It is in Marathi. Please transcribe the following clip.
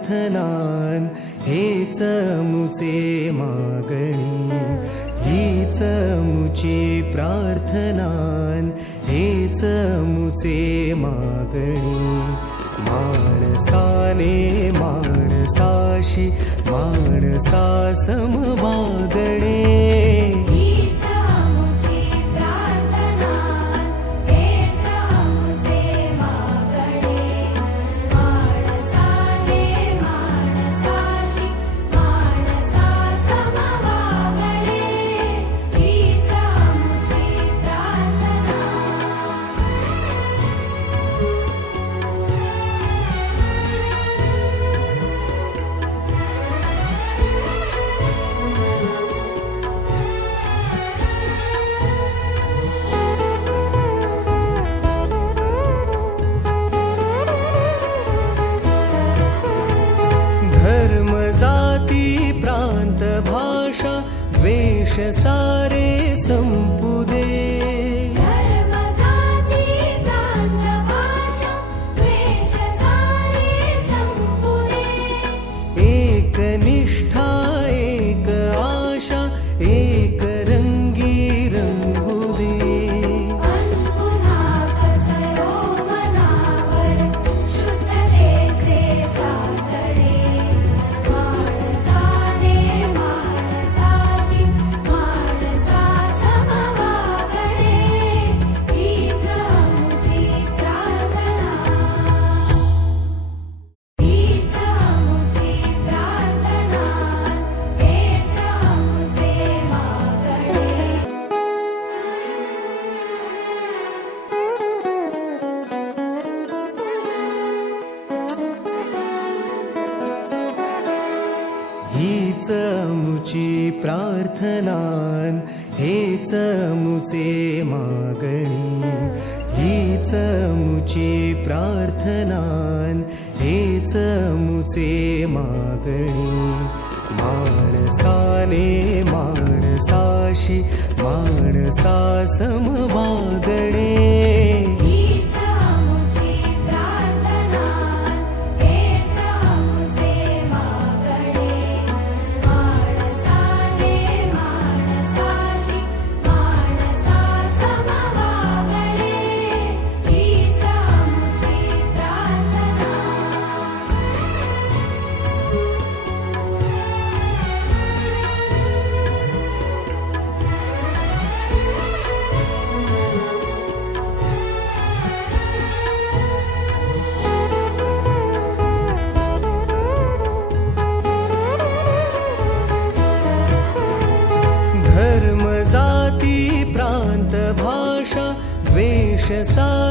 प्रार्थनान हेच मुचे मागणी, हीच मुची प्रार्थनान हेच मुचे मागणी. माणसाने माणसाशी माणसा समवागणे, धर्म जाती प्रांत भाषा द्वेष सारे संपू दे. धर्म जाती प्रांत भाषा द्वेष सारे संपू दे. एक निष्ठा एक आशा एक रंगी रंगू दे. पुन्हा पसरो मनावर शुद्धतेचे चांदणे. माणसाने माणसाशी माणसा समवागणे, हीच मुची प्रार्थना, हीच मुची प्रार्थना, हेच मुचे मागणे. हीच मुची प्रार्थनान हेच मुचे मागणी, हीच मुची प्रार्थनान हेच मुचे मागणी. माणसाने माणसाशी माणसा समवागणे, हीच मुची प्रार्थना, हेच मुचे मागणे. माणसाने माणसाशी माणसा समवागणे, हीच मुची प्रार्थना. धर्म जाती प्रांत भाषा द्वेष सारे